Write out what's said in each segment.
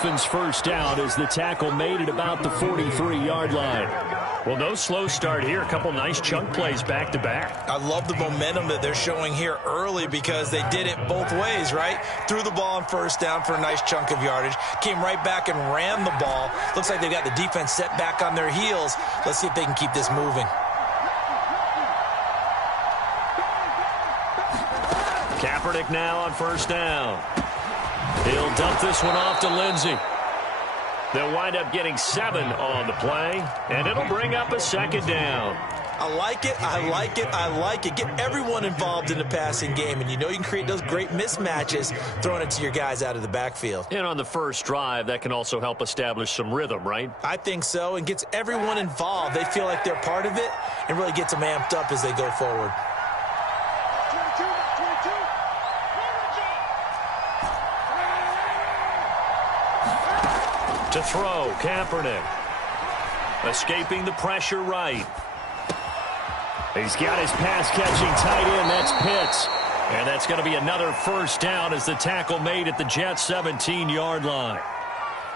Dolphins first down as the tackle made at about the 43-yard line. Well, no slow start here. A couple nice chunk plays back-to-back. I love the momentum that they're showing here early because they did it both ways, right? Threw the ball on first down for a nice chunk of yardage. Came right back and ran the ball. Looks like they've got the defense set back on their heels. Let's see if they can keep this moving. Kaepernick now on first down. He'll dump this one off to Lindsey. They'll wind up getting 7 on the play, and it'll bring up a second down. I like it, I like it, I like it. Get everyone involved in the passing game, and you know you can create those great mismatches throwing it to your guys out of the backfield. And on the first drive, that can also help establish some rhythm, right? I think so, and gets everyone involved. They feel like they're part of it, and really gets them amped up as they go forward. To throw, Kaepernick. Escaping the pressure right. He's got his pass-catching tight end. That's Pitts. And that's going to be another first down as the tackle made at the Jets' 17-yard line.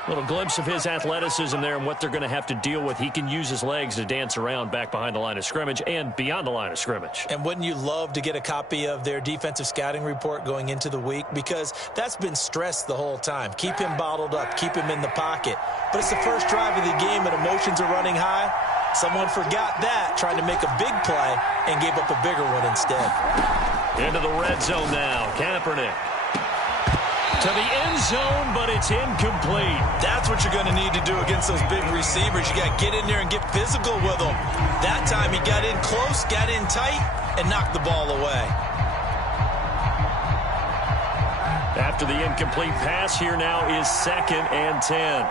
A little glimpse of his athleticism there and what they're going to have to deal with. He can use his legs to dance around back behind the line of scrimmage and beyond the line of scrimmage. And wouldn't you love to get a copy of their defensive scouting report going into the week? Because that's been stressed the whole time. Keep him bottled up. Keep him in the pocket. But it's the first drive of the game and emotions are running high. Someone forgot that, trying to make a big play, and gave up a bigger one instead. Into the red zone now. Kaepernick. To the end zone, but it's incomplete. That's what you're going to need to do against those big receivers. You got to get in there and get physical with them. That time he got in close, got in tight, and knocked the ball away. After the incomplete pass, here now is 2nd and 10.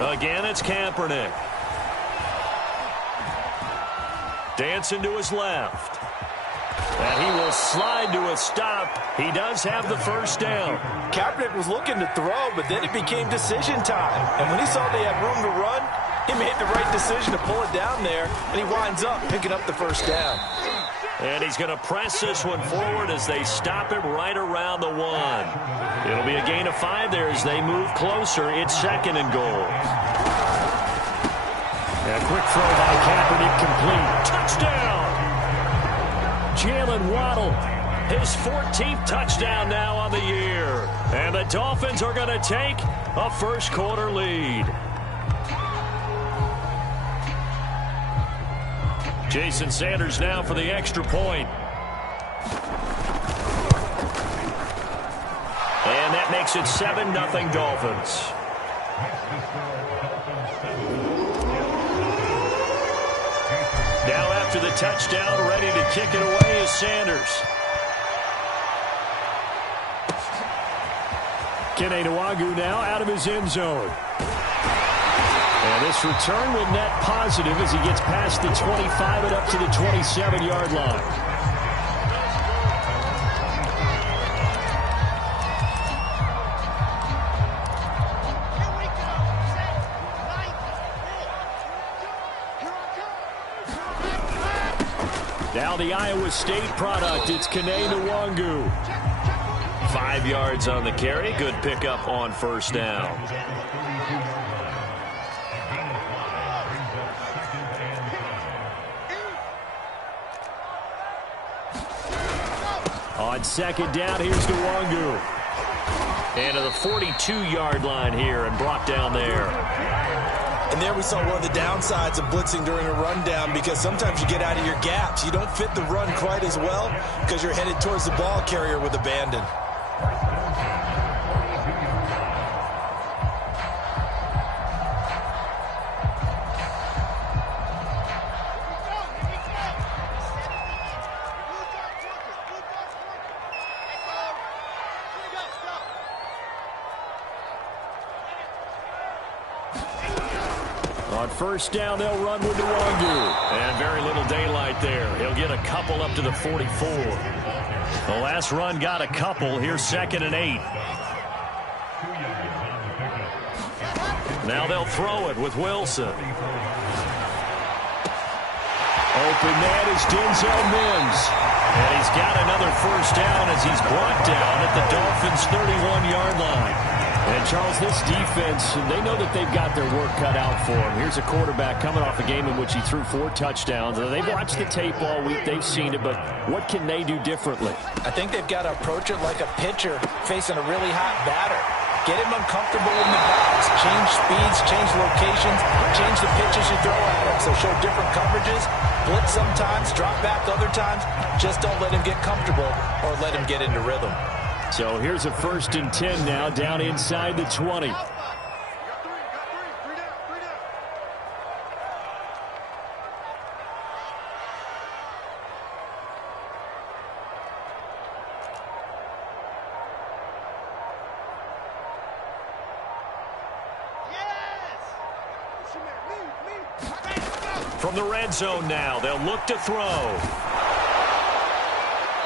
Again, it's Kaepernick. Dancing to his left. And he will slide to a stop. He does have the first down. Kaepernick was looking to throw, but then it became decision time. And when he saw they had room to run, he made the right decision to pull it down there, and he winds up picking up the first down. And he's going to press this one forward as they stop him right around the 1. It'll be a gain of 5 there as they move closer. It's 2nd and goal. A quick throw by Kaepernick complete. Touchdown! Jalen Waddle, his 14th touchdown now on the year. And the Dolphins are going to take a first-quarter lead. Jason Sanders now for the extra point. And that makes it 7-0 Dolphins. Now after the touchdown, ready to kick it away is Sanders. Kene Nwangwu now out of his end zone. And this return will net positive as he gets past the 25 and up to the 27-yard line. Now the Iowa State product, it's Kene Nwangwu. 5 yards on the carry. Good pickup on first down. On second down, here's Nwangwu. And to the 42-yard line here and brought down there. And there we saw one of the downsides of blitzing during a rundown, because sometimes you get out of your gaps. You don't fit the run quite as well because you're headed towards the ball carrier with abandon. On first down, they'll run with Nwangwu. And very little daylight there. He'll get a couple up to the 44. The last run got a couple. Here's 2nd and 8. Now they'll throw it with Wilson. Open man is Denzel Mims. And he's got another first down as he's brought down at the Dolphins' 31-yard line. And, Charles, this defense, they know that they've got their work cut out for them. Here's a quarterback coming off a game in which he threw 4 touchdowns. They've watched the tape all week. They've seen it, but what can they do differently? I think they've got to approach it like a pitcher facing a really hot batter. Get him uncomfortable in the box. Change speeds, change locations, change the pitches you throw at him. So show different coverages. Blitz sometimes, drop back other times. Just don't let him get comfortable or let him get into rhythm. So here's a 1st and 10 now, down inside the 20. From the red zone now, they'll look to throw.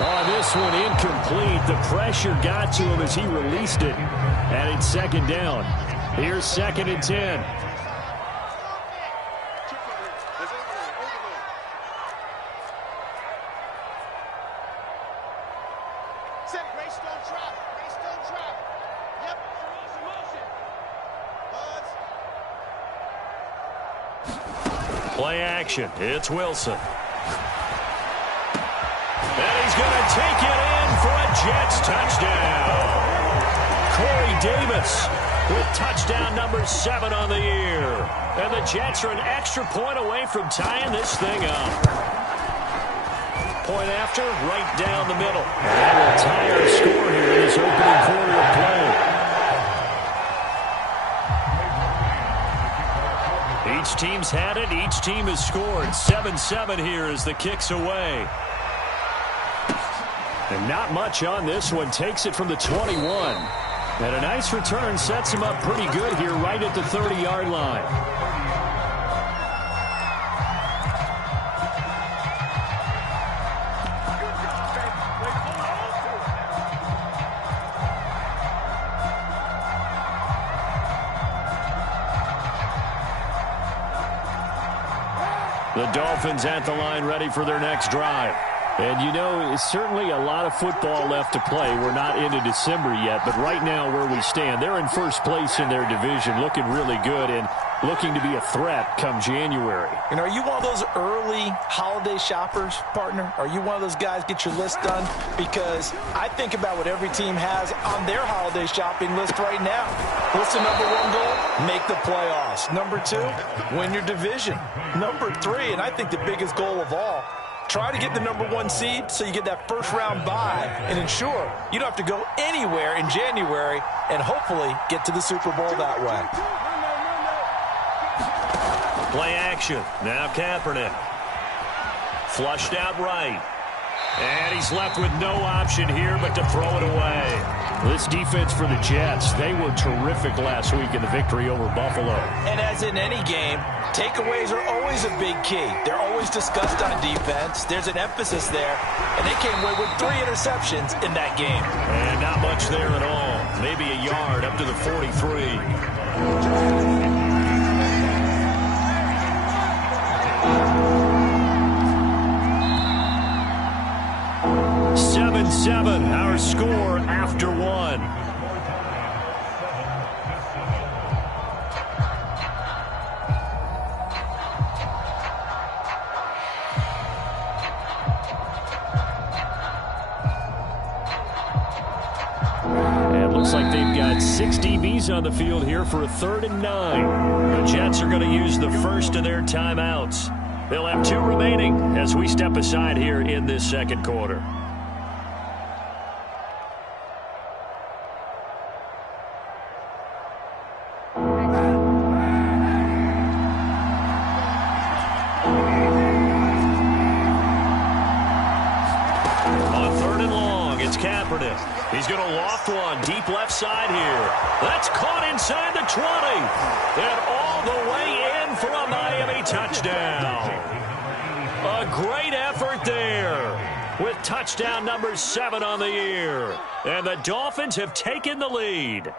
On this one, incomplete. The pressure got to him as he released it. And it's 2nd down. Here's 2nd and 10. Play action. It's Wilson. And he's going to take it in for a Jets touchdown. Corey Davis with touchdown number 7 on the year. And the Jets are an extra point away from tying this thing up. Point after, right down the middle. And that will tie our score here in this opening quarter of play. Each team's had it. Each team has scored. 7-7 here as the kick's away. And not much on this one. Takes it from the 21. And a nice return sets him up pretty good here right at the 30-yard line. The Dolphins at the line ready for their next drive. And, you know, it's certainly a lot of football left to play. We're not into December yet, but right now where we stand, they're in first place in their division, looking really good and looking to be a threat come January. And are you one of those early holiday shoppers, partner? Are you one of those guys get your list done? Because I think about what every team has on their holiday shopping list right now. What's the number 1 goal? Make the playoffs. Number 2, win your division. Number 3, and I think the biggest goal of all, try to get the number 1 seed so you get that first-round bye and ensure you don't have to go anywhere in January and hopefully get to the Super Bowl that way. Play action. Now Kaepernick. Flushed out right. And he's left with no option here but to throw it away. This defense for the Jets, they were terrific last week in the victory over Buffalo. And as in any game, takeaways are always a big key. They're always discussed on defense. There's an emphasis there. And they came away with 3 interceptions in that game. And not much there at all. Maybe a yard up to the 43. 7-7, our score after 1. And it looks like they've got 6 DBs on the field here for a 3rd and 9. The Jets are going to use the first of their timeouts. They'll have 2 remaining as we step aside here in this second quarter. He's going to loft one deep left side here. That's caught inside the 20. And all the way in for a Miami touchdown. A great effort there with touchdown number 7 on the year. And the Dolphins have taken the lead.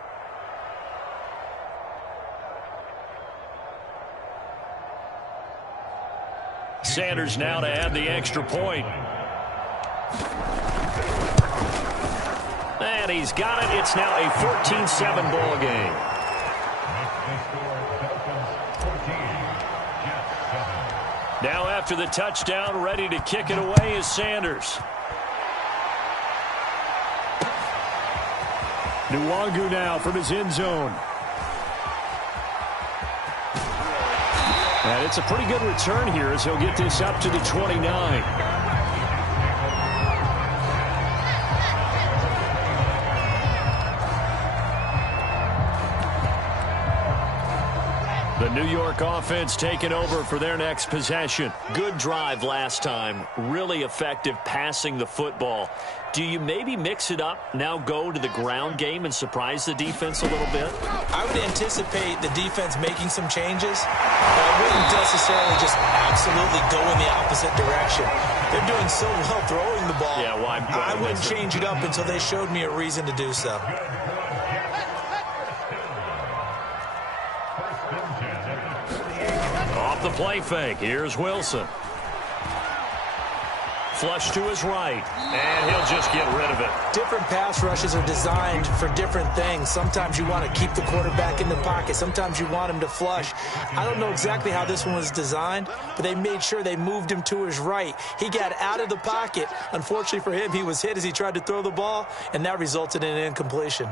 Sanders now to add the extra point. And he's got it. It's now a 14-7 ball game. Now after the touchdown, ready to kick it away is Sanders. Nwangu now from his end zone. And it's a pretty good return here as he'll get this up to the 29. The New York offense taking over for their next possession. Good drive last time. Really effective passing the football. Do you maybe mix it up, now go to the ground game and surprise the defense a little bit? I would anticipate the defense making some changes, but I wouldn't necessarily just absolutely go in the opposite direction. They're doing so well throwing the ball. Yeah, why I wouldn't change it up until they showed me a reason to do so. Off the play fake. Here's Wilson. Flush to his right, and he'll just get rid of it. Different pass rushes are designed for different things. Sometimes you want to keep the quarterback in the pocket. Sometimes you want him to flush. I don't know exactly how this one was designed, but they made sure they moved him to his right. He got out of the pocket. Unfortunately for him, he was hit as he tried to throw the ball, and that resulted in an incompletion.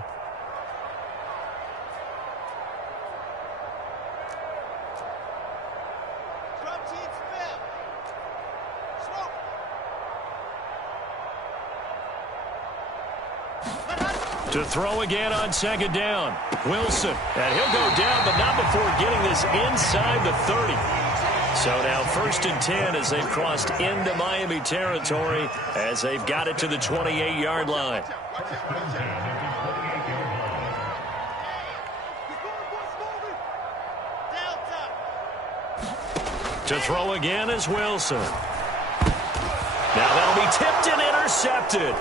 To throw again on second down. Wilson. And he'll go down, but not before getting this inside the 30. So now 1st and 10 as they've crossed into Miami territory as they've got it to the 28-yard line. To throw again is Wilson. Now that'll be tipped and intercepted.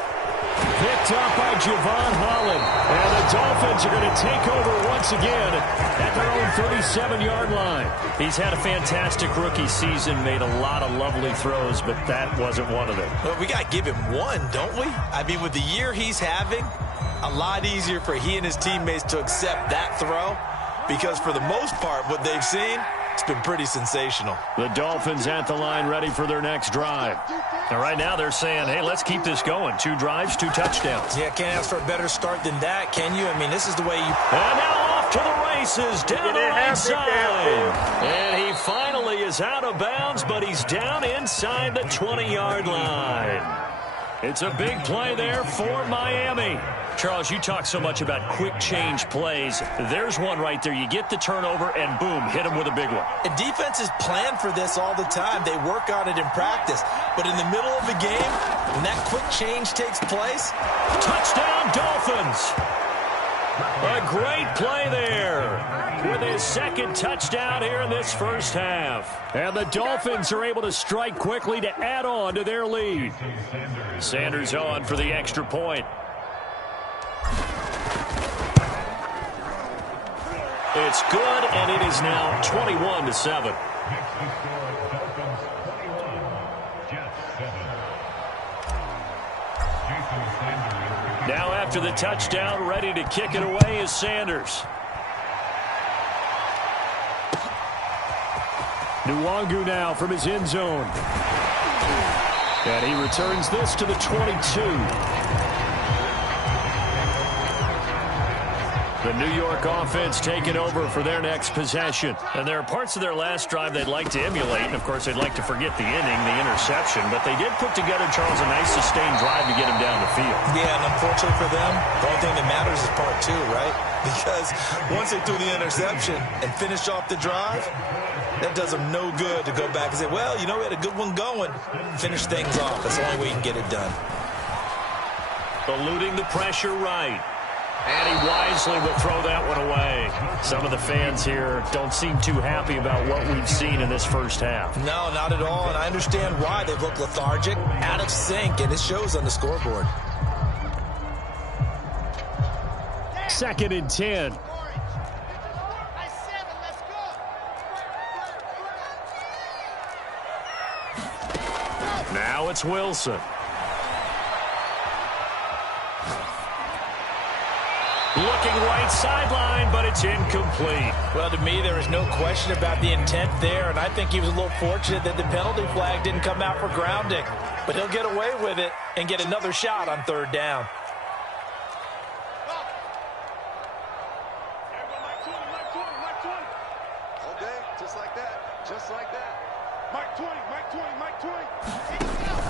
Picked up by Javon Holland. And the Dolphins are going to take over once again at their own 37-yard line. He's had a fantastic rookie season, made a lot of lovely throws, but that wasn't one of them. Well, we got to give him one, don't we? I mean, with the year he's having, a lot easier for he and his teammates to accept that throw because for the most part, what they've seen, it's been pretty sensational. The Dolphins at the line ready for their next drive. And right now they're saying, hey, let's keep this going. 2 drives, 2 touchdowns. Yeah, can't ask for a better start than that, can you? I mean, this is the way you... And now off to the races, down the right side. And he finally is out of bounds, but he's down inside the 20-yard line. It's a big play there for Miami. Charles, you talk so much about quick change plays. There's one right there. You get the turnover, and boom, hit him with a big one. And defenses plan for this all the time. They work on it in practice. But in the middle of the game, when that quick change takes place, touchdown Dolphins. A great play there with his second touchdown here in this first half. And the Dolphins are able to strike quickly to add on to their lead. Sanders on for the extra point. It's good, and it is now 21-7. Now after the touchdown, ready to kick it away is Sanders. Nwangu now from his end zone. And he returns this to the 22. The New York offense taking over for their next possession. And there are parts of their last drive they'd like to emulate. And, of course, they'd like to forget the inning, the interception. But they did put together, Charles, a nice sustained drive to get him down the field. Yeah, and unfortunately for them, the only thing that matters is part 2, right? Because once they threw the interception and finished off the drive, that does them no good to go back and say, well, you know, we had a good one going. Finish things off. That's the only way you can get it done. Eluding the pressure right. And he wisely will throw that one away. Some of the fans here don't seem too happy about what we've seen in this first half. No, not at all, and I understand why. They've looked lethargic, out of sync, and it shows on the scoreboard. 2nd and 10. Now it's Wilson. Looking right sideline, but it's incomplete. Well, to me, there is no question about the intent there, and I think he was a little fortunate that the penalty flag didn't come out for grounding. But he'll get away with it and get another shot on third down.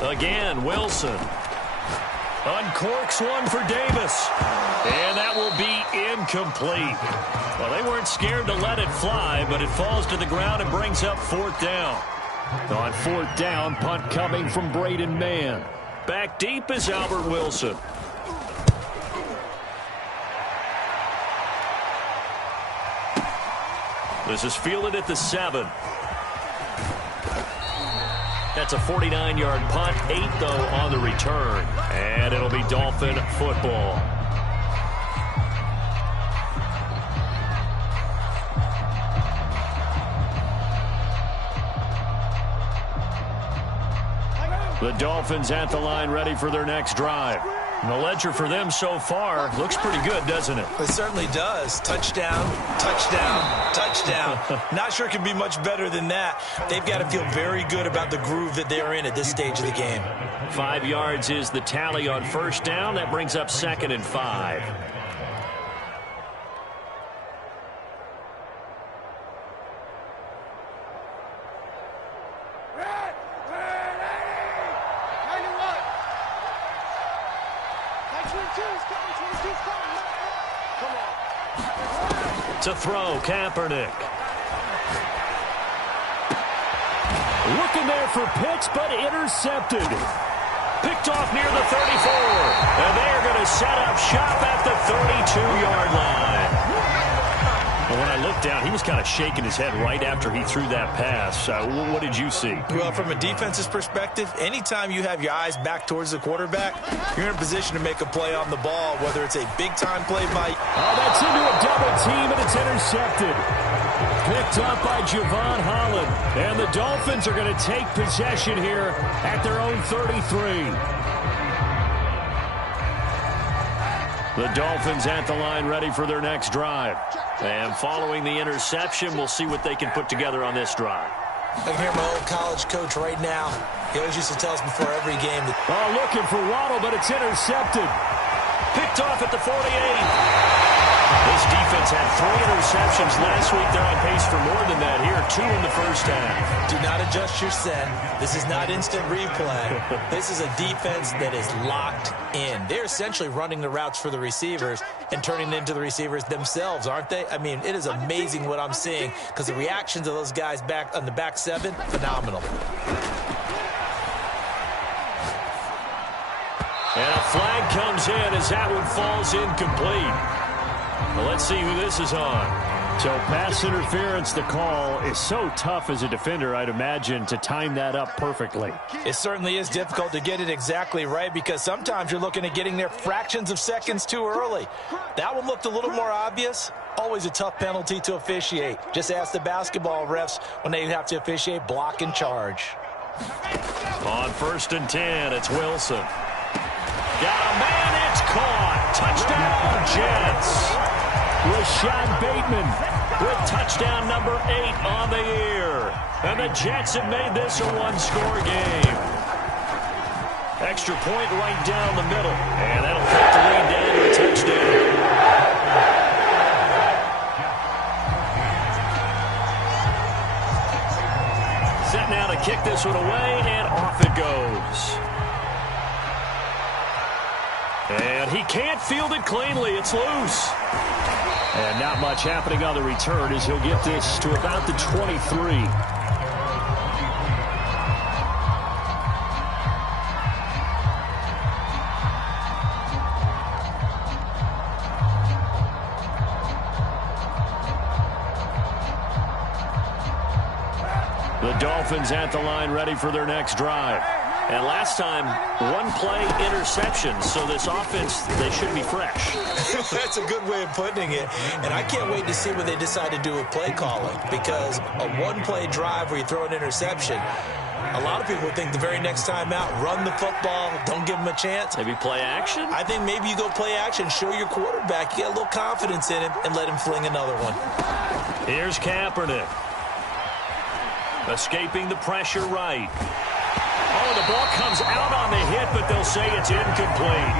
Again, Wilson uncorks one for Davis. And that will be incomplete. Well, they weren't scared to let it fly, but it falls to the ground and brings up fourth down. On fourth down, punt coming from Braden Mann. Back deep is Albert Wilson. This is fielded at the 7. That's a 49-yard punt, 8 though on the return. And it'll be Dolphin football. The Dolphins at the line ready for their next drive. And the ledger for them so far looks pretty good, doesn't it? It certainly does. Touchdown, touchdown, touchdown. Not sure it can be much better than that. They've got to feel very good about the groove that they're in at this stage of the game. 5 yards is the tally on first down. That brings up 2nd and 5. To throw, Kaepernick. Looking there for Pitts, but intercepted. Picked off near the 34. And they're going to set up shop at the 32-yard line. Well, when I looked down, he was kind of shaking his head right after he threw that pass. What did you see? Well, from a defense's perspective, anytime you have your eyes back towards the quarterback, you're in a position to make a play on the ball, whether it's a big-time play by... Oh, that's into a double team, and it's intercepted. Picked up by Javon Holland. And the Dolphins are going to take possession here at their own 33. The Dolphins at the line ready for their next drive. And following the interception, we'll see what they can put together on this drive. I can hear my old college coach right now. He always used to tell us before every game that... Oh, looking for Waddle, but it's intercepted. Picked off at the 48. This defense had 3 interceptions last week. They're on pace for more than that here. 2 in the first half. Do not adjust your set. This is not instant replay. This is a defense that is locked in. They're essentially running the routes for the receivers and turning it into the receivers themselves, aren't they? I mean, it is amazing what I'm seeing because the reactions of those guys back on the back 7, phenomenal. And a flag comes in as that one falls incomplete. Well, let's see who this is on. So pass interference, the call is so tough as a defender, I'd imagine, to time that up perfectly. It certainly is difficult to get it exactly right because sometimes you're looking at getting there fractions of seconds too early. That one looked a little more obvious. Always a tough penalty to officiate. Just ask the basketball refs when they have to officiate block and charge. On 1st and 10, it's Wilson. Got a man, it's caught. Touchdown, Jets. Rashad Bateman with touchdown number 8 on the year. And the Jets have made this a one-score game. Extra point right down the middle. And that'll put the lead down to a touchdown. Set now to kick this one away, and off it goes. And he can't field it cleanly. It's loose. And not much happening on the return as he'll get this to about the 23. The Dolphins at the line ready for their next drive. And last time, one play interception. So this offense, they should be fresh. That's a good way of putting it. And I can't wait to see what they decide to do with play calling, because a one-play drive where you throw an interception, a lot of people think the very next time out, run the football, don't give them a chance. Maybe play action? I think maybe you go play action, show your quarterback you got a little confidence in him, and let him fling another one. Here's Kaepernick. Escaping the pressure right. Oh, the ball comes out on the hit, but they'll say it's incomplete.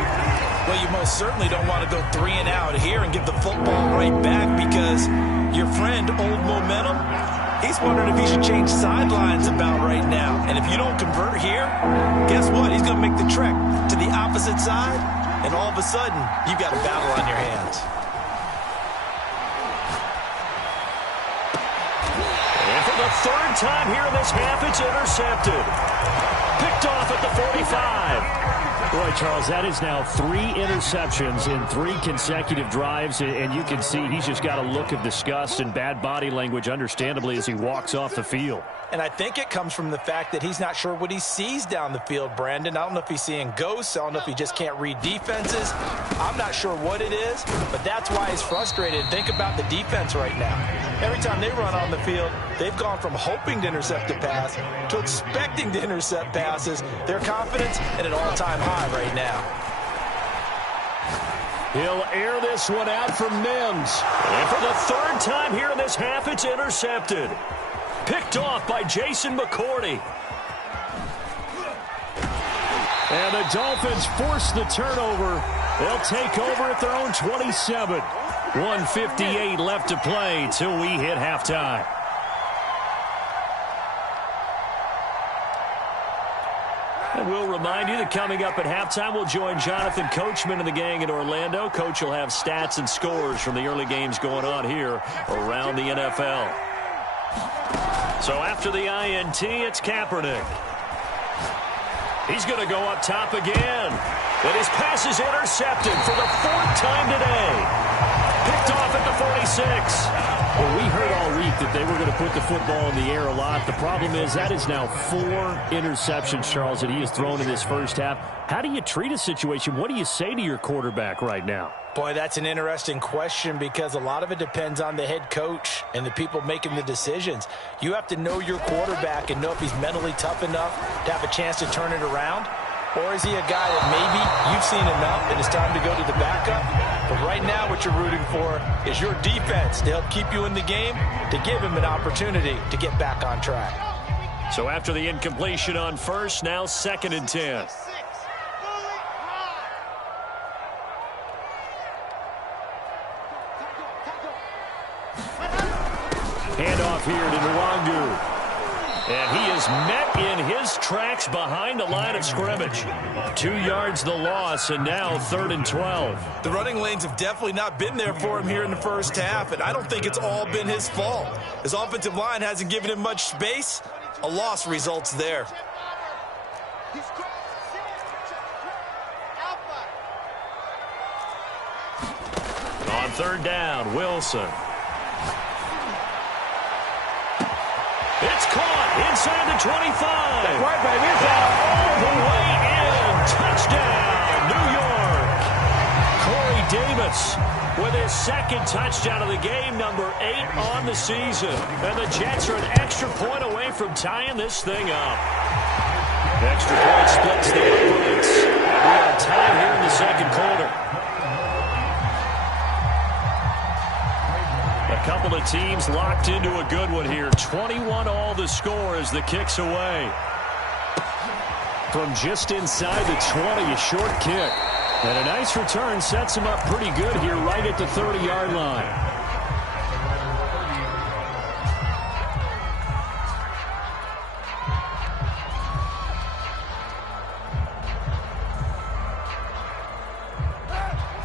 Well, you most certainly don't want to go 3 and out here and give the football right back, because your friend, Old Momentum, he's wondering if he should change sidelines about right now. And if you don't convert here, guess what? He's going to make the trek to the opposite side, and all of a sudden, you've got a battle on your hands. And for the third time here in this half, it's intercepted. Picked off at the 45. Boy, Charles, that is now 3 interceptions in 3 consecutive drives, and you can see he's just got a look of disgust and bad body language, understandably, as he walks off the field. And I think it comes from the fact that he's not sure what he sees down the field, Brandon. I don't know if he's seeing ghosts. I don't know if he just can't read defenses. I'm not sure what it is, but that's why he's frustrated. Think about the defense right now. Every time they run on the field, they've gone from hoping to intercept a pass to expecting to intercept passes. Their confidence at an all-time high right now. He'll air this one out for Mims. And for the third time here in this half, it's intercepted. Picked off by Jason McCourty. And the Dolphins force the turnover. They'll take over at their own 27. 1:58 left to play till we hit halftime. And we'll remind you that coming up at halftime, we'll join Jonathan Coachman and the gang in Orlando. Coach will have stats and scores from the early games going on here around the NFL. So after the INT, it's Kaepernick. He's going to go up top again. But his pass is intercepted for the 4th time today. Picked off at the 46. Well, we heard all week that they were going to put the football in the air a lot. The problem is that is now 4 interceptions, Charles, that he has thrown in this first half. How do you treat a situation? What do you say to your quarterback right now? Boy, that's an interesting question, because a lot of it depends on the head coach and the people making the decisions. You have to know your quarterback and know if he's mentally tough enough to have a chance to turn it around. Or is he a guy that maybe you've seen enough and it's time to go to the backup? But right now what you're rooting for is your defense to help keep you in the game, to give him an opportunity to get back on track. So after the incompletion on first, now 2nd and 10. Handoff here to Nwangu. And he is met in his tracks behind the line of scrimmage. 2 yards the loss, and now 3rd and 12. The running lanes have definitely not been there for him here in the first half, and I don't think it's all been his fault. His offensive line hasn't given him much space. A loss results there. On 3rd down, Wilson. It's caught inside the 25. Right, baby. All the way in. Touchdown, New York. Corey Davis with his 2nd touchdown of the game, number 8 on the season. And the Jets are an extra point away from tying this thing up. Extra point splits the difference. We are tied here in the 2nd quarter. A couple of teams locked into a good one here. 21 all the score as the kick's away. From just inside the 20, a short kick. And a nice return sets him up pretty good here right at the 30-yard line.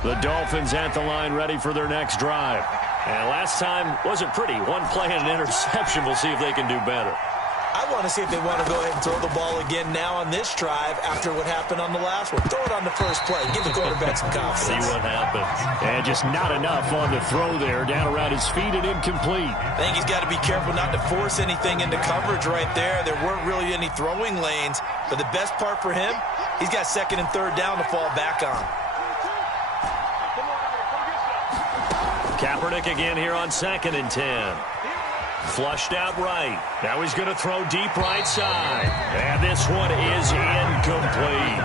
The Dolphins at the line ready for their next drive. And last time wasn't pretty. 1 play and an interception. We'll see if they can do better. I I want to see if they want to go ahead and throw the ball again now on this drive after what happened on the last one. Throw it on the first play. Give the quarterback some confidence. See what happens. And just not enough on the throw there. Down around his feet and incomplete. I think he's got to be careful not to force anything into coverage right there. There weren't really any throwing lanes. But the best part for him, he's got second and third down to fall back on. Kaepernick again here on 2nd and 10. Flushed out right. Now he's going to throw deep right side. And this one is incomplete.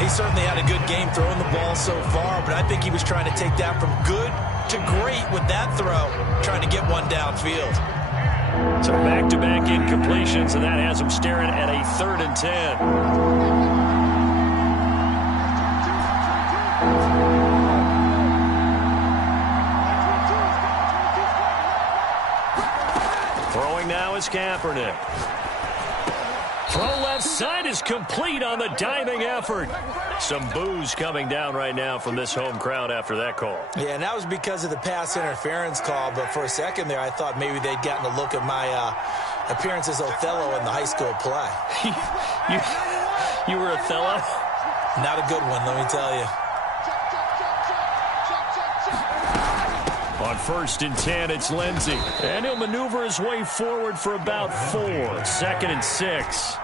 He certainly had a good game throwing the ball so far, but I think he was trying to take that from good to great with that throw, trying to get one downfield. So back-to-back incompletions, and that has him staring at a 3rd and 10. Throwing now is Kaepernick. Throw left side is complete on the diving effort. Some boos coming down right now from this home crowd after that call. Yeah, and that was because of the pass interference call, but for a second there I thought maybe they'd gotten a look at my appearance as Othello in the high school play. You were Othello? Not a good one, let me tell you. On 1st and 10, it's Lindsey. And he'll maneuver his way forward for about 4. 2nd and 6.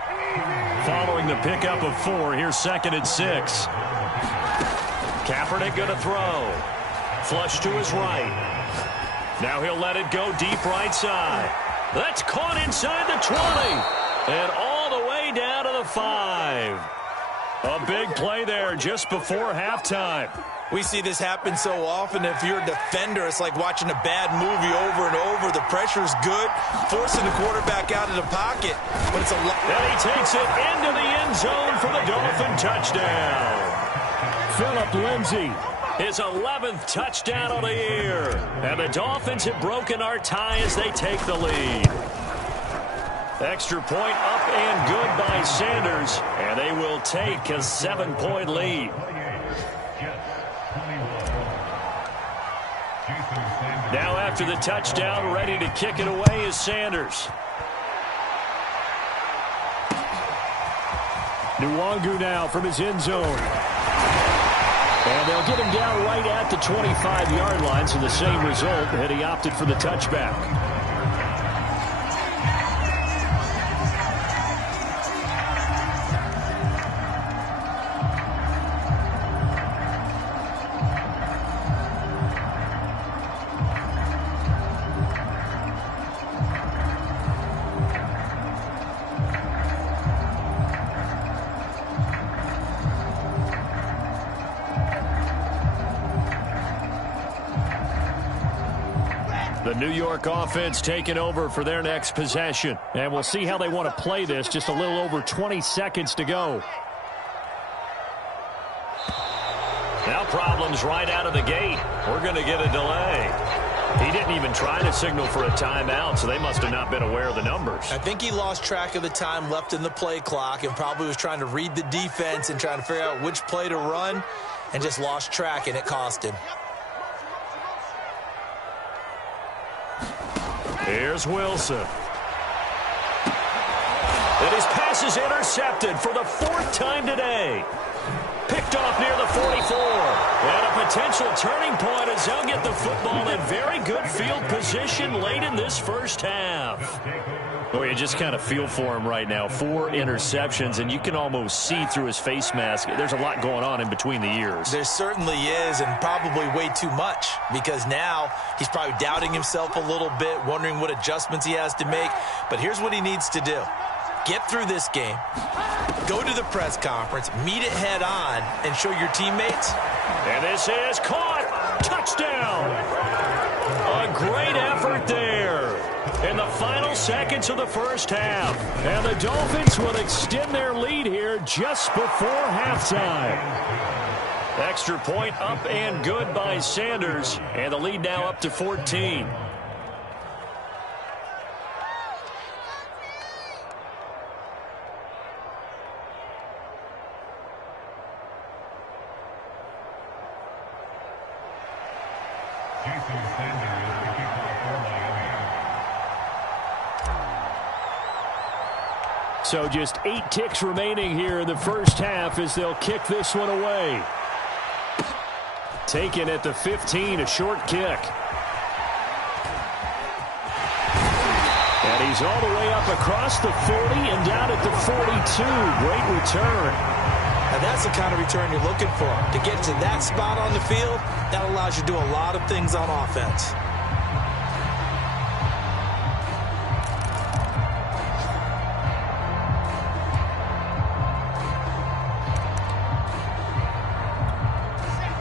Following the pickup of 4, here's 2nd and 6. Kaepernick going to throw. Flush to his right. Now he'll let it go deep right side. That's caught inside the 20. And all the way down to the 5. A big play there just before halftime. We see this happen so often. If you're a defender, it's like watching a bad movie over and over. The pressure's good, forcing the quarterback out of the pocket. But it's a lot. And he takes it into the end zone for the Dolphin touchdown. Phillip Lindsay, his 11th touchdown of the year. And the Dolphins have broken our tie as they take the lead. Extra point up and good by Sanders. And they will take a 7-point lead. Now after the touchdown, ready to kick it away is Sanders. Nwangu now from his end zone. And they'll get him down right at the 25-yard line, so the same result, and he opted for the touchback. The New York offense taking over for their next possession. And we'll see how they want to play this. Just a little over 20 seconds to go. Now problems right out of the gate. We're going to get a delay. He didn't even try to signal for a timeout, so they must have not been aware of the numbers. I think he lost track of the time left in the play clock and probably was trying to read the defense and trying to figure out which play to run and just lost track, and it cost him. Here's Wilson. And his pass is intercepted for the 4th time today. Picked off near the 44. And a potential turning point as they'll get the football in very good field position late in this first half. Boy, you just kind of feel for him right now. 4 interceptions, and you can almost see through his face mask. There's a lot going on in between the ears. There certainly is, and probably way too much, because now he's probably doubting himself a little bit, wondering what adjustments he has to make. But here's what he needs to do. Get through this game, go to the press conference, meet it head on, and show your teammates. And this is caught. Touchdown. A great effort there in the final seconds of the first half. And the Dolphins will extend their lead here just before halftime. Extra point up and good by Sanders. And the lead now up to 14. So just 8 ticks remaining here in the first half as they'll kick this one away. Taken at the 15, a short kick. And he's all the way up across the 40 and down at the 42. Great return. Now that's the kind of return you're looking for. To get to that spot on the field, that allows you to do a lot of things on offense.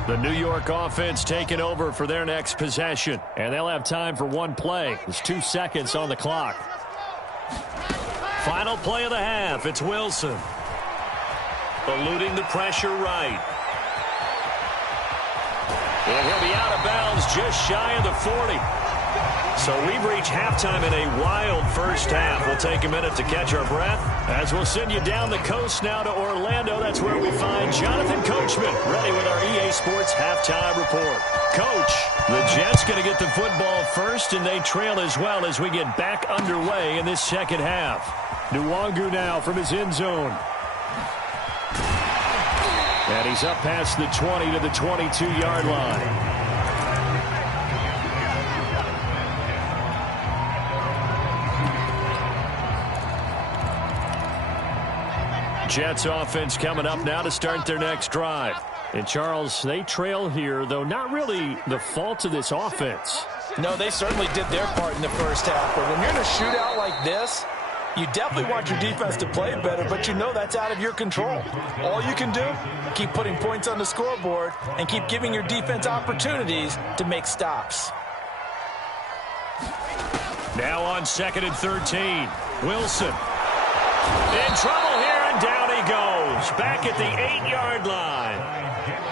The New York offense taking over for their next possession. And they'll have time for one play. There's 2 seconds on the clock. Final play of the half. It's Wilson. Eluding the pressure right. And he'll be out of bounds just shy of the 40. So we've reached halftime in a wild first half. We'll take a minute to catch our breath as we'll send you down the coast now to Orlando. That's where we find Jonathan Coachman ready with our EA Sports halftime report. Coach, the Jets going to get the football first, and they trail as well as we get back underway in this second half. Nwangu now from his end zone. And he's up past the 20 to the 22-yard line. Jets offense coming up now to start their next drive. And, Charles, they trail here, though not really the fault of this offense. No, they certainly did their part in the first half. But when you're in a shootout like this, you definitely want your defense to play better, but you know that's out of your control. All you can do, keep putting points on the scoreboard and keep giving your defense opportunities to make stops. Now on 2nd and 13, Wilson. In trouble here, and down he goes. Back at the 8-yard line.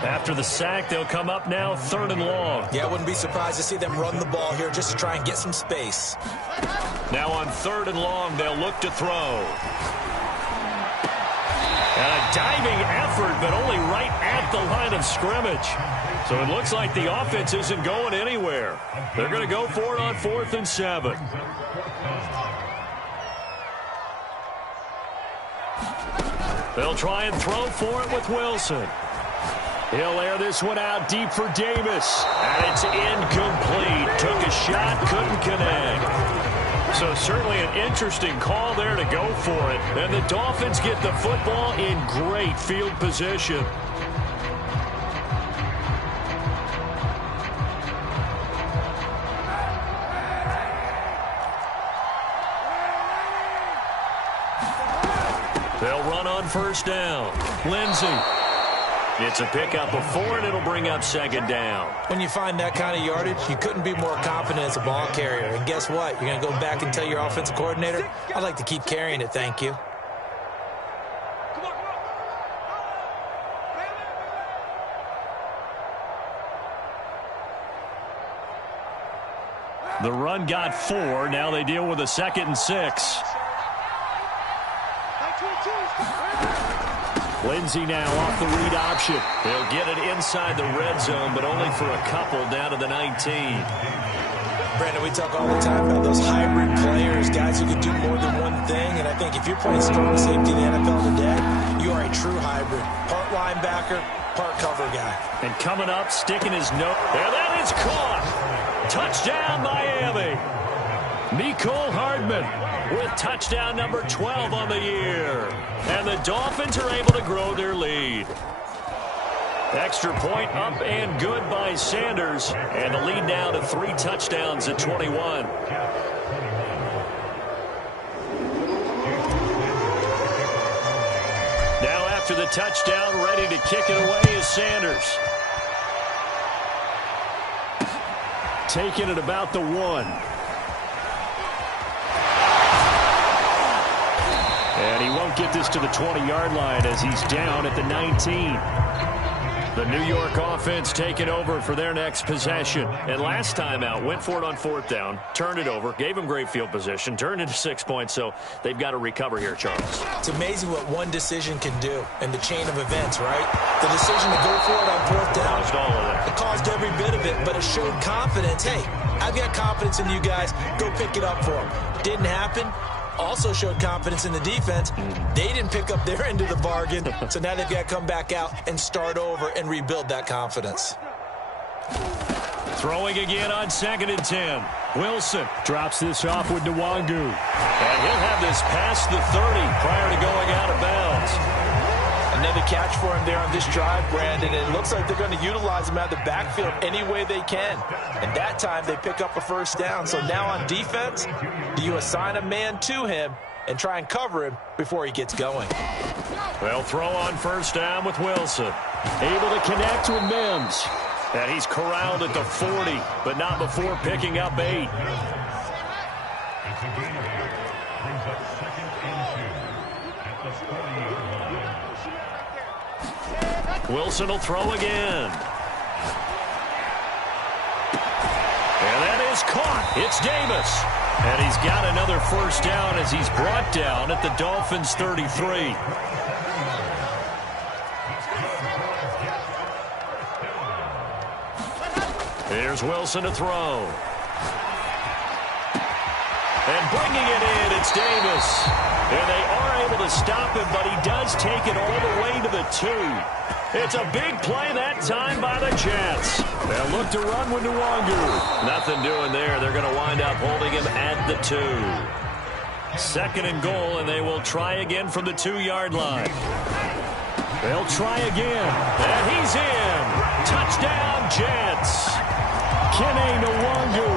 After the sack, they'll come up now 3rd and long. Yeah, I wouldn't be surprised to see them run the ball here just to try and get some space. Now on 3rd and long, they'll look to throw. And a diving effort, but only right at the line of scrimmage. So it looks like the offense isn't going anywhere. They're going to go for it on 4th and 7. They'll try and throw for it with Wilson. He'll air this one out deep for Davis. And it's incomplete. Took a shot, couldn't connect. So certainly an interesting call there to go for it. And the Dolphins get the football in great field position. They'll run on 1st down. Lindsey. It's a pickup of 4, and it'll bring up 2nd down. When you find that kind of yardage, you couldn't be more confident as a ball carrier. And guess what? You're going to go back and tell your offensive coordinator, I'd like to keep carrying it, thank you. The run got 4. Now they deal with a 2nd and 6. Lindsey now off the read option. They'll get it inside the red zone, but only for a couple down to the 19. Brandon, we talk all the time about those hybrid players, guys who can do more than one thing. And I think if you're playing strong safety in the NFL today, you are a true hybrid. Part linebacker, part cover guy. And coming up, sticking his nose. There, that is caught. Touchdown, Miami. Mecole Hardman with touchdown number 12 on the year. And the Dolphins are able to grow their lead. Extra point up and good by Sanders. And the lead now to 3 touchdowns at 21. Now after the touchdown, ready to kick it away is Sanders. Taking it about the 1. And he won't get this to the 20-yard line as he's down at the 19. The New York offense taking over for their next possession. And last time out, went for it on 4th down, turned it over, gave them great field position, turned into 6 points, so they've got to recover here, Charles. It's amazing what one decision can do in the chain of events, right? The decision to go for it on 4th down. Caused all of that. It caused every bit of it, but it showed confidence. Hey, I've got confidence in you guys. Go pick it up for them. Didn't happen. also showed confidence in the defense. They didn't pick up their end of the bargain, so now they've got to come back out and start over and rebuild that confidence. Throwing again on 2nd and 10. Wilson drops this off with Nwangu. And he'll have this past the 30 prior to going out of bounds. Another catch for him there on this drive, Brandon. And it looks like they're going to utilize him out of the backfield any way they can. And that time they pick up a first down. So now on defense, do you assign a man to him and try and cover him before he gets going? They'll throw on first down with Wilson. Able to connect with Mims. And he's corralled at the 40, but not before picking up 8. Wilson will throw again. And that is caught. It's Davis. And he's got another first down as he's brought down at the Dolphins' 33. Here's Wilson to throw. And bringing it in, it's Davis. And they are able to stop him, but he does take it all the way to the 2. It's a big play that time by the Jets. They'll look to run with Nwangu. Nothing doing there. They're going to wind up holding him at the 2. 2nd and goal, and they will try again from the 2-yard line. They'll try again. And he's in. Touchdown, Jets. Kene Nwangu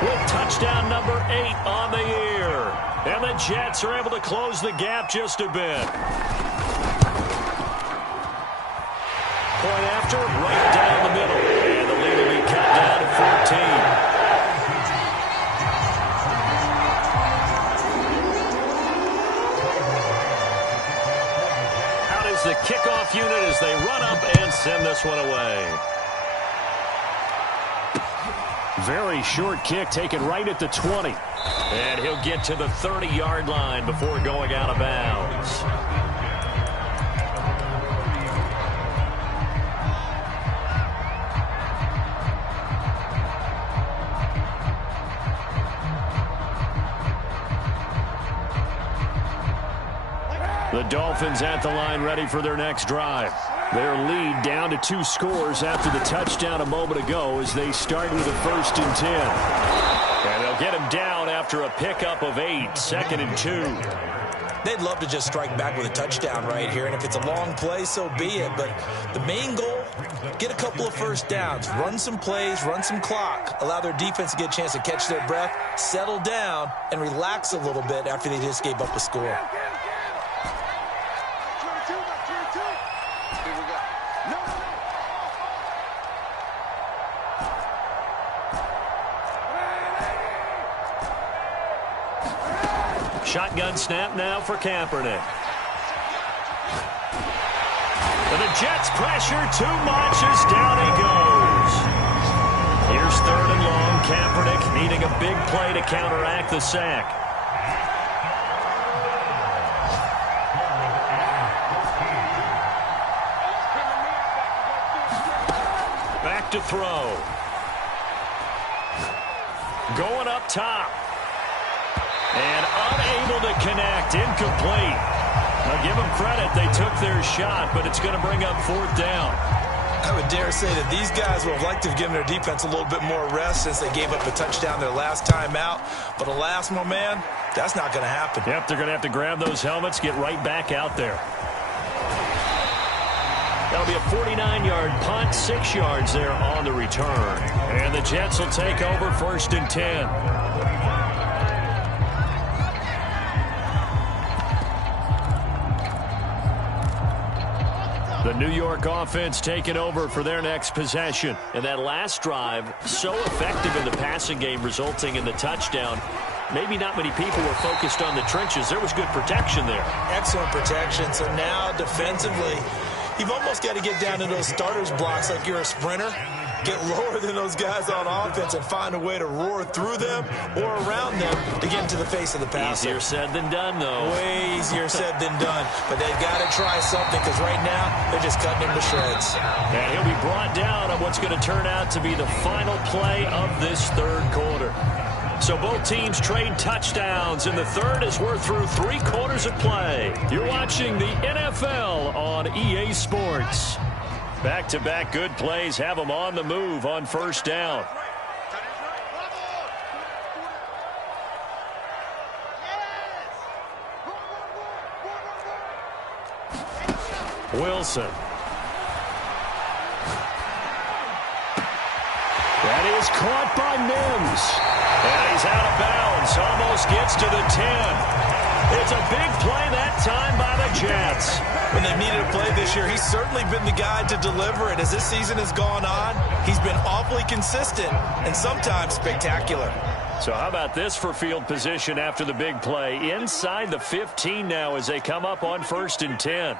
with touchdown number 8 on the year. And the Jets are able to close the gap just a bit. Point after, right down the middle. And the lead will be cut down to 14. Out is the kickoff unit as they run up and send this one away. Very short kick taken right at the 20. And he'll get to the 30-yard line before going out of bounds. The Dolphins at the line ready for their next drive. Their lead down to 2 scores after the touchdown a moment ago as they start with a 1st and 10. And they'll get him down after a pickup of 8, 2nd and 2. They'd love to just strike back with a touchdown right here, and if it's a long play, so be it. But the main goal, get a couple of first downs, run some plays, run some clock, allow their defense to get a chance to catch their breath, settle down, and relax a little bit after they just gave up a score. Shotgun snap now for Kaepernick. And the Jets pressure too much as down he goes. Here's 3rd and long. Kaepernick needing a big play to counteract the sack. Back to throw. Going up top. And unable to connect, incomplete. Now give them credit, they took their shot, but it's going to bring up 4th down. I would dare say that these guys would have liked to have given their defense a little bit more rest since they gave up a touchdown their last time out. But alas, my man, that's not going to happen. Yep, they're going to have to grab those helmets, get right back out there. That'll be a 49-yard punt, 6 yards there on the return. And the Jets will take over 1st and 10. The New York offense taking over for their next possession. And that last drive, so effective in the passing game, resulting in the touchdown. Maybe not many people were focused on the trenches. There was good protection there. Excellent protection. So now defensively, you've almost got to get down to those starters blocks like you're a sprinter. Get lower than those guys on offense and find a way to roar through them or around them to get into the face of the passer. Easier said than done, though. Way easier said than done. But they've got to try something because right now they're just cutting him to shreds. And he'll be brought down on what's going to turn out to be the final play of this 3rd quarter. So both teams trade touchdowns, and the third as we're through 3 quarters of play. You're watching the NFL on EA Sports. Back-to-back good plays have them on the move on first down. Wilson. That is caught by Mims. And he's out of bounds. Almost gets to the 10. It's a big play that time by the Jets. When they needed a play this year, he's certainly been the guy to deliver it. As this season has gone on, he's been awfully consistent and sometimes spectacular. So how about this for field position after the big play? Inside the 15 now as they come up on 1st and 10.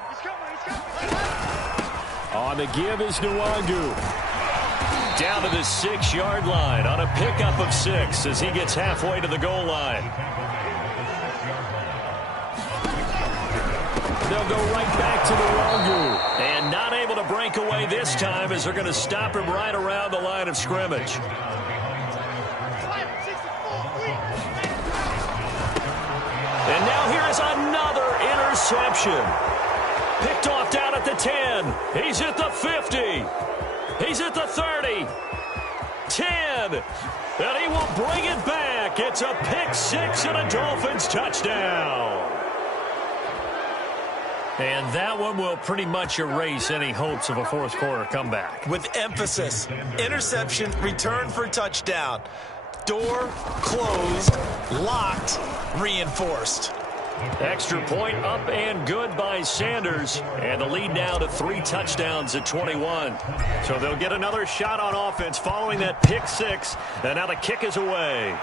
On the give is Nwangu. Down to the 6-yard line on a pickup of 6 as he gets halfway to the goal line. They'll go right back to Nwangu. And not able to break away this time as they're going to stop him right around the line of scrimmage. And now here is another interception. Picked off down at the 10. He's at the 50. He's at the 30. 10. And he will bring it back. It's a pick 6 and a Dolphins touchdown. And that one will pretty much erase any hopes of a fourth quarter comeback. With emphasis, interception, return for touchdown. Door closed, locked, reinforced. Extra point up and good by Sanders. And the lead now to 3 touchdowns at 21. So they'll get another shot on offense following that pick 6. And now the kick is away.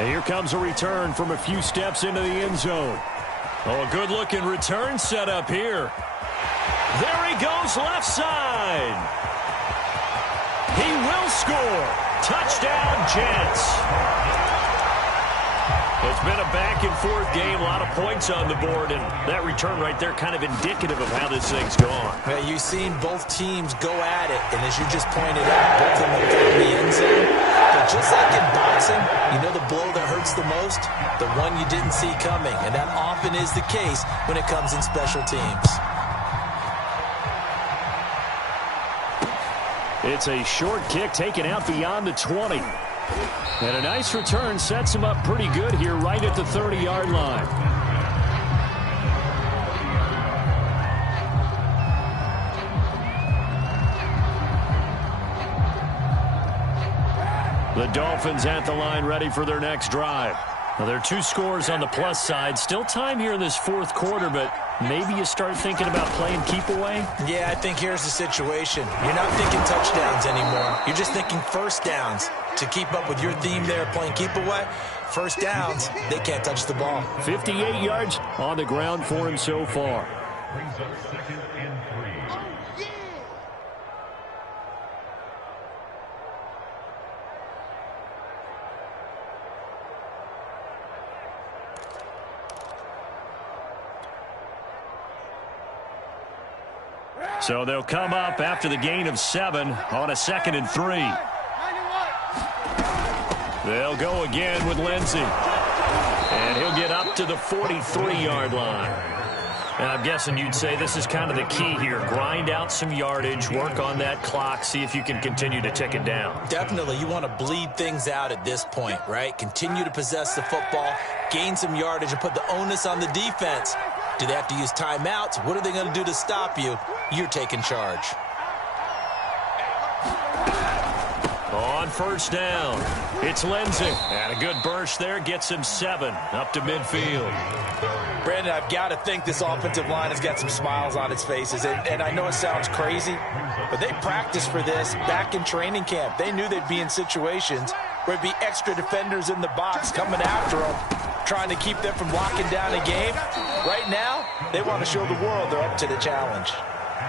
And here comes a return from a few steps into the end zone. Oh, a good-looking return set up here. There he goes left side. He will score. Touchdown, Jets. It's been a back-and-forth game, a lot of points on the board, and that return right there kind of indicative of how this thing's gone. Well, you've seen both teams go at it, and as you just pointed out, both of them have found the end zone. But just like in boxing, you know the blow that hurts the most? The one you didn't see coming, and that often is the case when it comes in special teams. It's a short kick taken out beyond the 20. And a nice return sets him up pretty good here right at the 30-yard line. The Dolphins at the line ready for their next drive. Now, there are 2 scores on the plus side. Still time here in this fourth quarter, but maybe you start thinking about playing keep away? Yeah, I think here's the situation. You're not thinking touchdowns anymore. You're just thinking first downs. To keep up with your theme there, playing keep away, first downs, they can't touch the ball. 58 yards on the ground for him so far. So they'll come up after the gain of 7 on a 2nd and 3. They'll go again with Lindsey. And he'll get up to the 43-yard line. And I'm guessing you'd say this is kind of the key here. Grind out some yardage, work on that clock, see if you can continue to tick it down. Definitely. You want to bleed things out at this point, right? Continue to possess the football, gain some yardage, and put the onus on the defense. Do they have to use timeouts? What are they going to do to stop you? You're taking charge. On first down, it's Lindsey. And a good burst there gets him 7 up to midfield. Brandon, I've got to think this offensive line has got some smiles on its faces. And I know it sounds crazy, but they practiced for this back in training camp. They knew they'd be in situations where it'd be extra defenders in the box coming after them, trying to keep them from locking down a game. Right now, they want to show the world they're up to the challenge.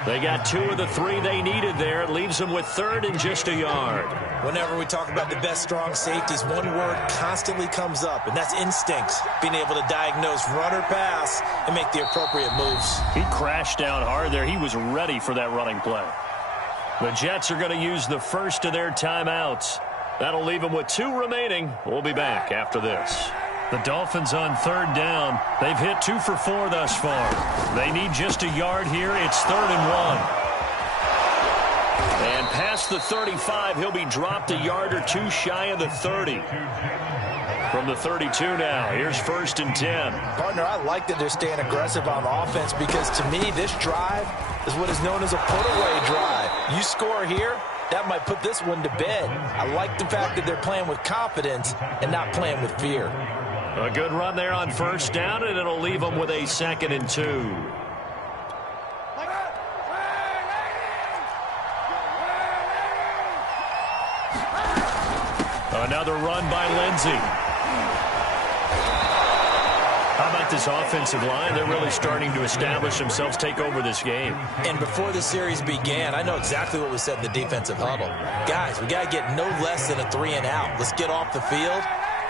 They got 2 of the 3 they needed there. It leaves them with 3rd and just a yard. Whenever we talk about the best strong safeties, one word constantly comes up, and that's instincts. Being able to diagnose run or pass and make the appropriate moves. He crashed down hard there. He was ready for that running play. The Jets are going to use the first of their timeouts. That'll leave them with 2 remaining. We'll be back after this. The Dolphins on 3rd down. They've hit 2 for 4 thus far. They need just a yard here. It's 3rd and 1. And past the 35, he'll be dropped a yard or 2 shy of the 30. From the 32 now, here's 1st and 10. Partner, I like that they're staying aggressive on offense because to me, this drive is what is known as a put-away drive. You score here, that might put this one to bed. I like the fact that they're playing with confidence and not playing with fear. A good run there on 1st down, and it'll leave them with a 2nd and 2. Another run by Lindsey. How about this offensive line? They're really starting to establish themselves, take over this game. And before the series began, I know exactly what was said in the defensive huddle. Guys, we got to get no less than a 3 and out. Let's get off the field.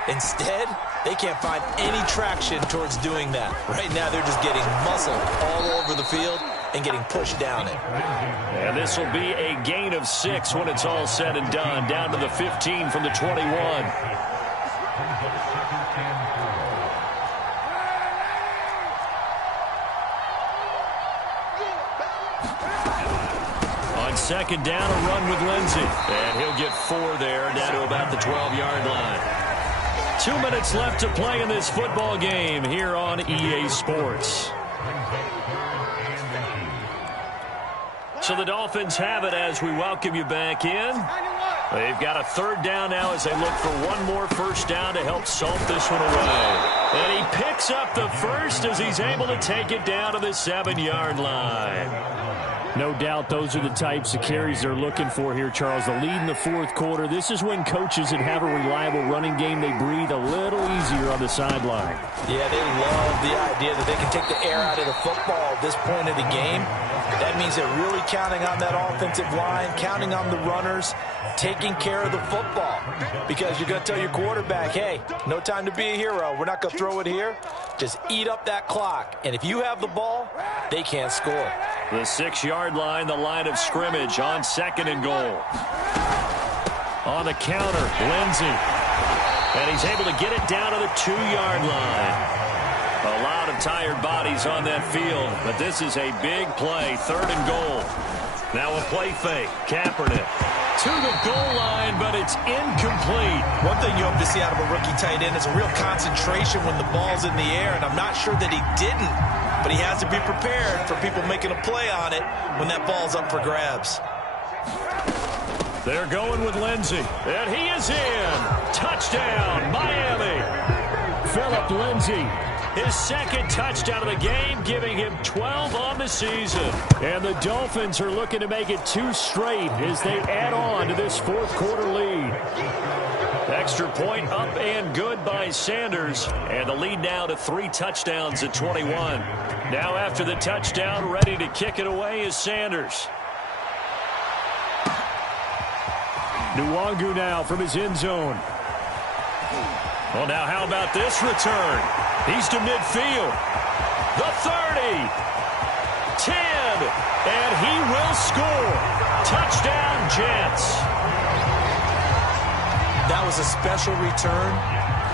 Instead, they can't find any traction towards doing that. Right now, they're just getting muscled all over the field and getting pushed down it. And this will be a gain of 6 when it's all said and done. Down to the 15 from the 21. On 2nd down, a run with Lindsey. And he'll get 4 there, down to about the 12-yard line. 2 minutes left to play in this football game here on EA Sports. So the Dolphins have it as we welcome you back in. They've got a 3rd down now as they look for one more 1st down to help salt this one away. And he picks up the 1st as he's able to take it down to the 7-yard line. No doubt those are the types of carries they're looking for here, Charles. The lead in the 4th quarter. This is when coaches that have a reliable running game, they breathe a little easier on the sideline. Yeah, they love the idea that they can take the air out of the football at this point of the game. That means they're really counting on that offensive line, counting on the runners, taking care of the football. Because you're going to tell your quarterback, hey, no time to be a hero. We're not going to throw it here. Just eat up that clock. And if you have the ball, they can't score. The 6-yard line, the line of scrimmage on 2nd and goal. On the counter, Lindsey. And he's able to get it down to the 2-yard line. A lot of tired bodies on that field, but this is a big play, 3rd and goal. Now a play fake, Kaepernick to the goal line, but it's incomplete. One thing you hope to see out of a rookie tight end is a real concentration when the ball's in the air, and I'm not sure that he didn't, but he has to be prepared for people making a play on it when that ball's up for grabs. They're going with Lindsey, and he is in. Touchdown, Miami. Phillip Lindsey. His 2nd touchdown of the game, giving him 12 on the season. And the Dolphins are looking to make it 2 straight as they add on to this 4th quarter lead. Extra point up and good by Sanders. And the lead now to 3 touchdowns at 21. Now after the touchdown, ready to kick it away is Sanders. Nwangu now from his end zone. Well, now how about this return? He's to midfield. The 30. 10. And he will score. Touchdown, Jets. That was a special return,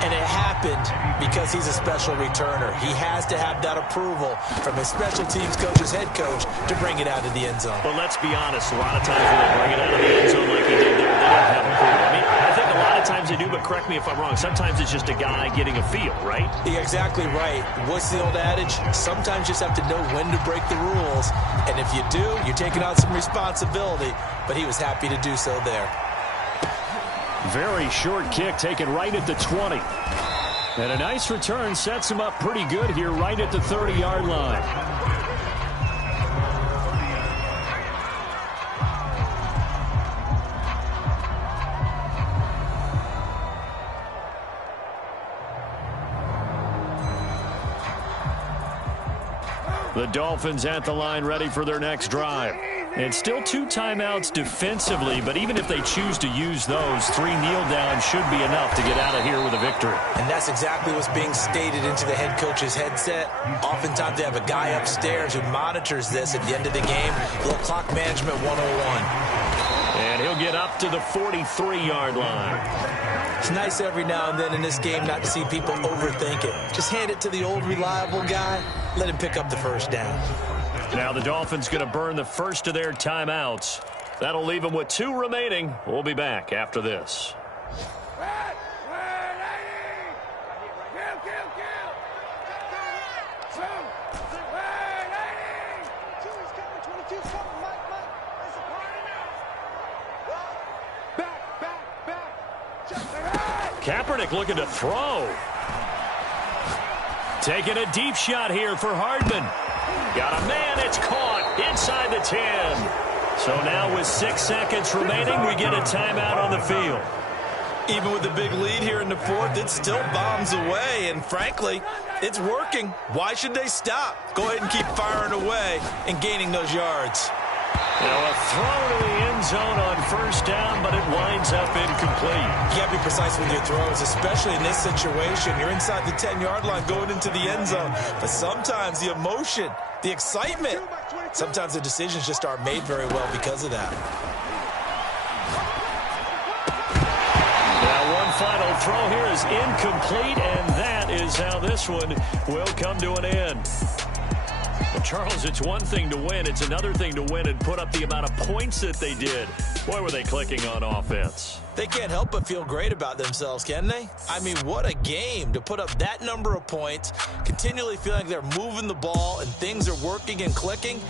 and it happened because he's a special returner. He has to have that approval from his special teams coach, his head coach, to bring it out of the end zone. But let's be honest, a lot of times when they bring it out of the end zone like he did there, they don't have approval. I mean, I think a lot of times they do, but correct me if I'm wrong. Sometimes it's just a guy getting a feel, right? You're exactly right. What's the old adage? Sometimes you just have to know when to break the rules. And if you do, you're taking on some responsibility. But he was happy to do so there. Very short kick taken right at the 20. And a nice return sets him up pretty good here right at the 30-yard line. The Dolphins at the line ready for their next drive. And still 2 timeouts defensively, but even if they choose to use those, 3 kneel downs should be enough to get out of here with a victory. And that's exactly what's being stated into the head coach's headset. Oftentimes they have a guy upstairs who monitors this at the end of the game. A little clock management 101. And he'll get up to the 43-yard line. It's nice every now and then in this game not to see people overthink it. Just hand it to the old reliable guy. Let him pick up the first down. Now the Dolphins going to burn the first of their timeouts. That'll leave them with 2 remaining. We'll be back after this. Kaepernick looking to throw. Taking a deep shot here for Hardman. Got a man, it's caught inside the 10. So now with 6 seconds remaining, we get a timeout on the field. Even with the big lead here in the fourth, it still bombs away, and frankly, it's working. Why should they stop? Go ahead and keep firing away and gaining those yards. Now a throw to the end zone on first down, but it winds up incomplete. You got to be precise with your throws, especially in this situation. You're inside the 10-yard line going into the end zone. But sometimes the emotion, the excitement, sometimes the decisions just aren't made very well because of that. Now one final throw here is incomplete, and that is how this one will come to an end. Well, Charles, it's one thing to win. It's another thing to win and put up the amount of points that they did. Boy, were they clicking on offense. They can't help but feel great about themselves, can they? I mean, what a game to put up that number of points, continually feeling like they're moving the ball and things are working and clicking.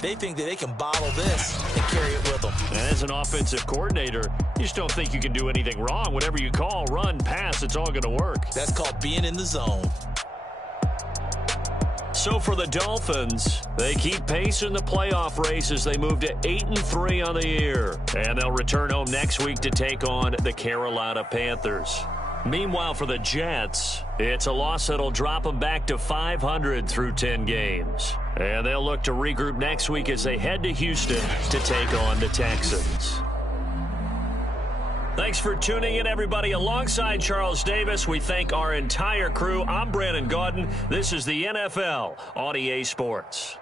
They think that they can bottle this and carry it with them. And as an offensive coordinator, you just don't think you can do anything wrong. Whatever you call, run, pass, it's all going to work. That's called being in the zone. So for the Dolphins, they keep pace in the playoff race as they move to 8-3 on the year. And they'll return home next week to take on the Carolina Panthers. Meanwhile, for the Jets, it's a loss that'll drop them back to 500 through 10 games. And they'll look to regroup next week as they head to Houston to take on the Texans. Thanks for tuning in, everybody. Alongside Charles Davis, we thank our entire crew. I'm Brandon Gaudin. This is the NFL on EA Sports.